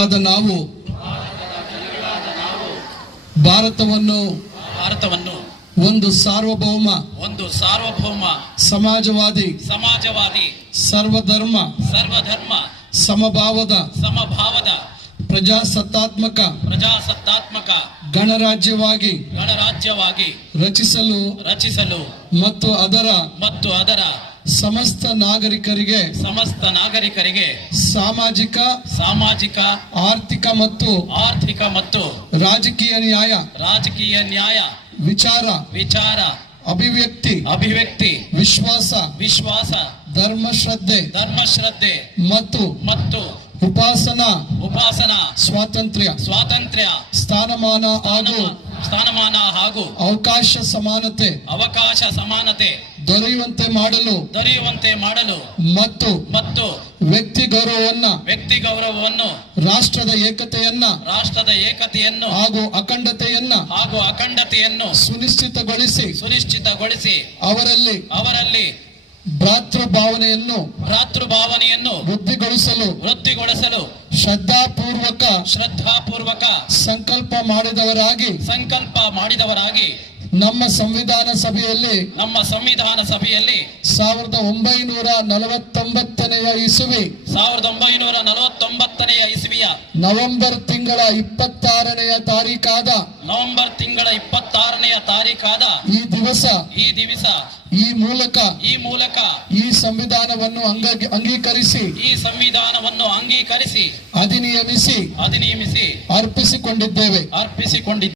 ಆದ ನಾವು ಭಾರತವನ್ನು ಭಾರತವನ್ನು ಒಂದು ಸಾರ್ವಭೌಮ ಒಂದು ಸಾರ್ವಭೌಮ ಸಮಾಜವಾದಿ ಸಮಾಜವಾದಿ ಸರ್ವಧರ್ಮ ಸರ್ವಧರ್ಮ ಸಮಭಾವದ ಸಮಭಾವದ ಪ್ರಜಾಸತ್ತಾತ್ಮಕ ಪ್ರಜಾಸತ್ತಾತ್ಮಕ ಗಣರಾಜ್ಯವಾಗಿ ಗಣರಾಜ್ಯವಾಗಿ ರಚಿಸಲು ರಚಿಸಲು ಮತ್ತು ಅದರ ಮತ್ತು ಅದರ ಸಮಸ್ತ ನಾಗರಿಕರಿಗೆ ಸಮಸ್ತ ನಾಗರಿಕರಿಗೆ ಸಾಮಾಜಿಕ ಸಾಮಾಜಿಕ ಆರ್ಥಿಕ ಮತ್ತು ಆರ್ಥಿಕ ಮತ್ತು ರಾಜಕೀಯ ನ್ಯಾಯ ರಾಜಕೀಯ ನ್ಯಾಯ ವಿಚಾರ ವಿಚಾರ ಅಭಿವ್ಯಕ್ತಿ ಅಭಿವ್ಯಕ್ತಿ ವಿಶ್ವಾಸ ವಿಶ್ವಾಸ ಧರ್ಮ ಶ್ರದ್ಧೆ ಧರ್ಮಶ್ರದ್ಧೆ ಮತ್ತು ಮತ್ತು ಉಪಾಸನಾ ಉಪಾಸನಾ ಸ್ವಾತಂತ್ರ್ಯ ಸ್ವಾತಂತ್ರ್ಯ ಸ್ಥಾನಮಾನ ಹಾಗೂ ಸ್ಥಾನಮಾನ ಹಾಗೂ ಅವಕಾಶ ಸಮಾನತೆ ಅವಕಾಶ ಸಮಾನತೆ ದೊರೆಯುವಂತೆ ಮಾಡಲು ದೊರೆಯುವಂತೆ ಮಾಡಲು ಮತ್ತು ಮತ್ತು ವ್ಯಕ್ತಿ ಗೌರವವನ್ನ ವ್ಯಕ್ತಿ ಗೌರವವನ್ನು ರಾಷ್ಟ್ರದ ಏಕತೆಯನ್ನ ರಾಷ್ಟ್ರದ ಏಕತೆಯನ್ನು ಹಾಗೂ ಅಖಂಡತೆಯನ್ನ ಹಾಗೂ ಅಖಂಡತೆಯನ್ನು ಸುನಿಶ್ಚಿತಗೊಳಿಸಿ ಸುನಿಶ್ಚಿತಗೊಳಿಸಿ ಅವರಲ್ಲಿ ಅವರಲ್ಲಿ ಭ್ರಾತೃ ಭಾವನೆಯನ್ನು ಭ್ರಾತೃಭಾವನೆಯನ್ನು ವೃದ್ಧಿಗೊಳಿಸಲು ವೃದ್ಧಿಗೊಳಿಸಲು ಶ್ರದ್ಧಾಪೂರ್ವಕ ಶ್ರದ್ಧಾಪೂರ್ವಕ ಸಂಕಲ್ಪ ಮಾಡಿದವರಾಗಿ ಸಂಕಲ್ಪ ಮಾಡಿದವರಾಗಿ ನಮ್ಮ ಸಂವಿಧಾನ ಸಭೆಯಲ್ಲಿ ನಮ್ಮ ಸಂವಿಧಾನ ಸಭೆಯಲ್ಲಿ ಸಾವಿರದ ಒಂಬೈನೂರ ನಲವತ್ತೊಂಬತ್ತನೆಯ ಇಸುವಿ ಸಾವಿರದ ಒಂಬೈನೂರ ನಲವತ್ತೊಂಬತ್ತನೆಯ ಇಸವಿಯ ನವೆಂಬರ್ ತಿಂಗಳ ಇಪ್ಪತ್ತಾರನೆಯ ತಾರೀಕಾದ ನವೆಂಬರ್ ತಿಂಗಳ ಇಪ್ಪತ್ತಾರನೆಯ ತಾರೀಕಾದ ಈ ದಿವಸ ಈ ದಿವಸ ಈ ಮೂಲಕ ಈ ಮೂಲಕ ಈ ಸಂವಿಧಾನವನ್ನು ಅಂಗ- ಅಂಗೀಕರಿಸಿ ಈ ಸಂವಿಧಾನವನ್ನು ಅಂಗೀಕರಿಸಿ ಅಧಿನಿಯಮಿಸಿ ಅಧಿನಿಯಮಿಸಿ ಅರ್ಪಿಸಿಕೊಂಡಿದ್ದೇವೆ. ಅರ್ಪಿಸಿಕೊಂಡಿದ್ದೇವೆ.